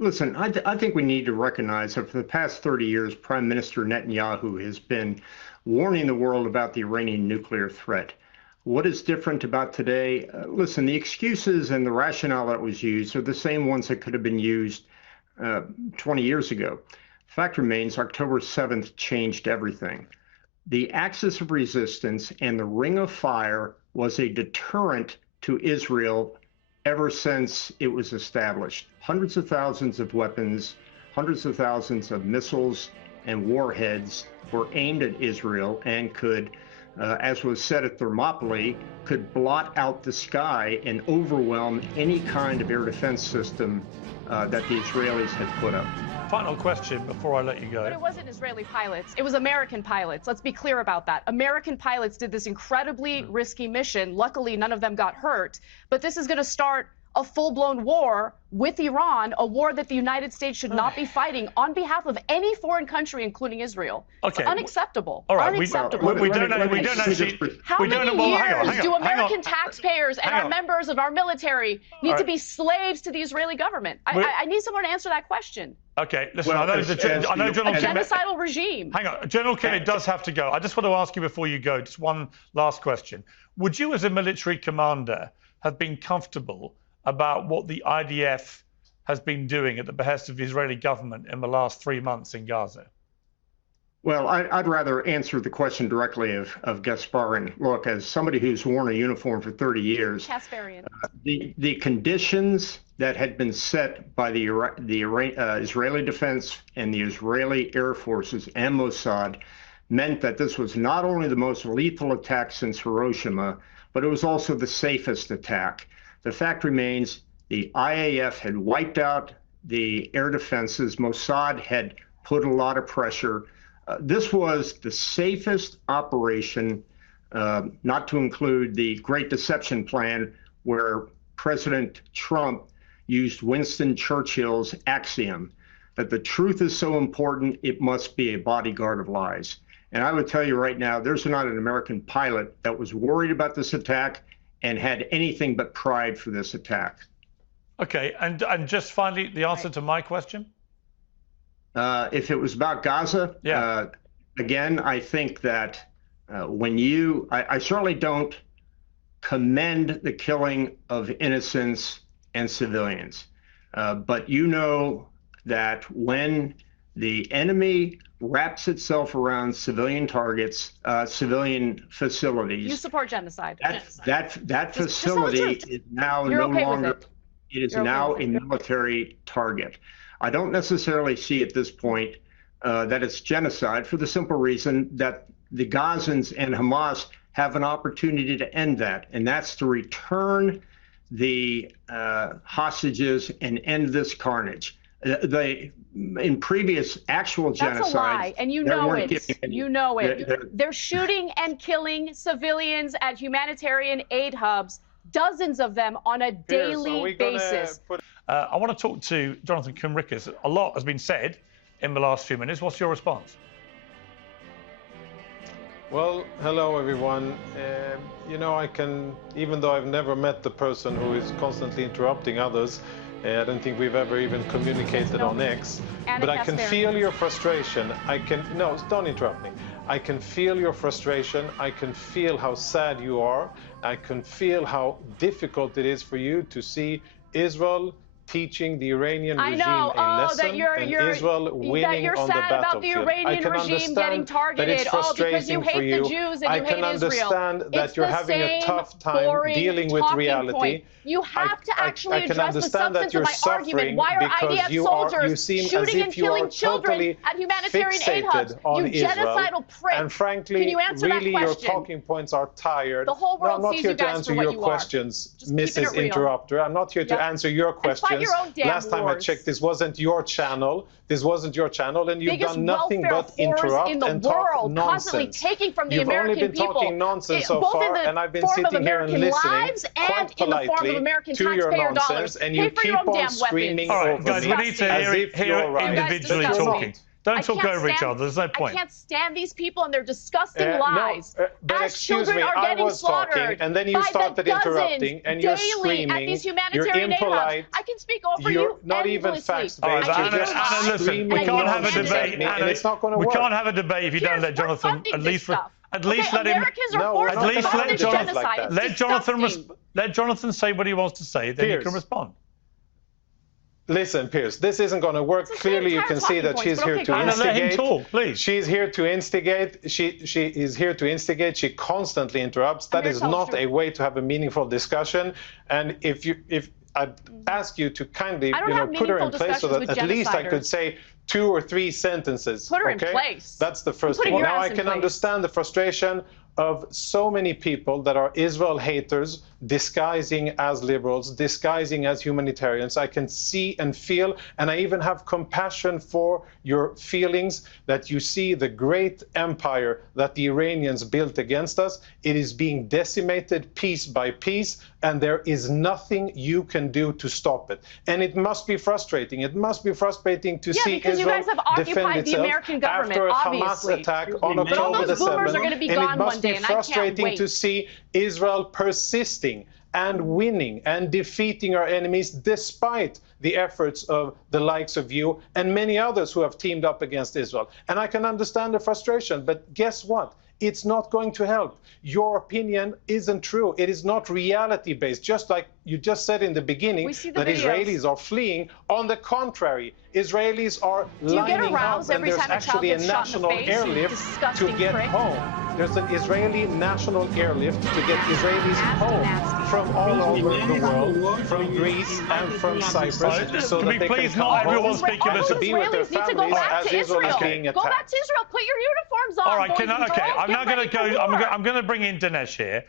Listen, I think we need to recognize that for the past 30 years, Prime Minister Netanyahu has been warning the world about the Iranian nuclear threat. What is different about today? Listen, the excuses and the rationale that was used are the same ones that could have been used 20 years ago. Fact remains, October 7th changed everything. The axis of resistance and the ring of fire was a deterrent to Israel ever since it was established. Hundreds of thousands of weapons, hundreds of thousands of missiles and warheads were aimed at Israel and could, as was said at Thermopylae, could blot out the sky and overwhelm any kind of air defense system that the Israelis had put up. Final question before I let you go. But it wasn't Israeli pilots. It was American pilots. Let's be clear about that. American pilots did this incredibly risky mission. Luckily, none of them got hurt. But this is going to start a full-blown war with Iran, a war that the United States should not be fighting on behalf of any foreign country, including Israel. Okay. It's unacceptable. All right. Unacceptable. We don't actually. How many years do American taxpayers and our on. members of our military need to be slaves to the Israeli government? I need someone to answer that question. Okay, listen, Well, I know General Kimmit. Genocidal regime. Hang on, General Kimmit does have to go. I just want to ask you before you go, just one last question. Would you, as a military commander, have been comfortable about what the IDF has been doing at the behest of the Israeli government in the last 3 months in Gaza? Well, I'd rather answer the question directly of Kasperian. Look, as somebody who's worn a uniform for 30 years, Kasperian. The conditions that had been set by the Israeli defense and the Israeli Air Forces and Mossad meant that this was not only the most lethal attack since Hiroshima, but it was also the safest attack. The fact remains, the IAF had wiped out the air defenses. Mossad had put a lot of pressure. This was the safest operation, not to include the Great Deception Plan, where President Trump used Winston Churchill's axiom that the truth is so important, it must be a bodyguard of lies. And I would tell you right now, there's not an American pilot that was worried about this attack and had anything but pride for this attack. Okay, and just finally, the answer to my question? If it was about Gaza, again, I think that I certainly don't commend the killing of innocents and civilians, but you know that when the enemy wraps itself around civilian targets, civilian facilities. You support genocide. That facility is now no longer. It is now a military target. I don't necessarily see at this point that it's genocide for the simple reason that the Gazans and Hamas have an opportunity to end that, and that's to return the hostages and end this carnage. In previous actual genocides, that's a lie, and you know it. You know it. They're shooting and killing civilians at humanitarian aid hubs, dozens of them on a daily basis. I want to talk to Jonathan Conricus. A lot has been said in the last few minutes. What's your response? Well, hello everyone. You know, I can, even though I've never met the person who is constantly interrupting others, I don't think we've ever even communicated on X, but I can feel your frustration. No, don't interrupt me. I can feel your frustration. I can feel how sad you are. I can feel how difficult it is for you to see Israel teaching the Iranian regime a lesson, and Israel winning on the battlefield. I can understand that it's frustrating for you. I can understand that you're having a tough time dealing with reality. You have to actually address the substance of my argument. Why are IDF soldiers shooting and killing children at humanitarian aid hubs? You genocidal prick. And frankly, really your talking points are tired. The whole world sees you guys for what you are. I'm not here to answer your questions, Mrs. Interrupter. I'm not here to answer your questions. Last time I checked, this wasn't your channel. This wasn't your channel, and you've done nothing but interrupt and talk nonsense. You've only been talking nonsense so far, and I've been sitting here and listening quite politely to your nonsense, and you keep on screaming over me we need to hear individually talking. Don't talk over each other. There's no point. I can't stand these people and their disgusting lies. But As excuse children me, are I getting was talking, slaughtered and then you started interrupting, and you're screaming. At these You're humanitarian impolite. I can speak over You're you not even endlessly. facts-based. All right, You're just Anna, listen, we can't have a debate. and it's not going to we work. can't have a debate if you don't let Jonathan let him. Let Jonathan say what he wants to say. Then you can respond. Listen, Piers, this isn't going to work. Clearly, you can see that she's here to instigate. Let him talk, please. She's here to instigate. She is here to instigate. She constantly interrupts. That is not a way to have a meaningful discussion. And if I'd ask you to kindly, put her in place so that at least I could say 2 or 3 sentences. Put her in place. That's the first thing. Now I can understand the frustration of so many people that are Israel haters, disguising as liberals, disguising as humanitarians. I can see and feel, and I even have compassion for your feelings that you see the great empire that the Iranians built against us. It is being decimated piece by piece, and there is nothing you can do to stop it. And it must be frustrating. It must be frustrating to see Israel defend itself after a Hamas attack on October the 7th. And it must be frustrating to see Israel persisting and winning and defeating our enemies despite the efforts of the likes of you and many others who have teamed up against Israel. And I can understand the frustration, but guess what? It's not going to help. Your opinion isn't true. It is not reality-based. Just like you just said in the beginning that Israelis are fleeing. On the contrary, Israelis are lining up, and there's actually a national airlift to get home. There's an Israeli national airlift to get Israelis home from all over the world, from Greece and from Cyprus, so that they can come home to be with their families as Israel is being attacked. Go back to Israel. Put your uniforms on. All right, I'm now going to go. I'm going to bring in Dinesh here.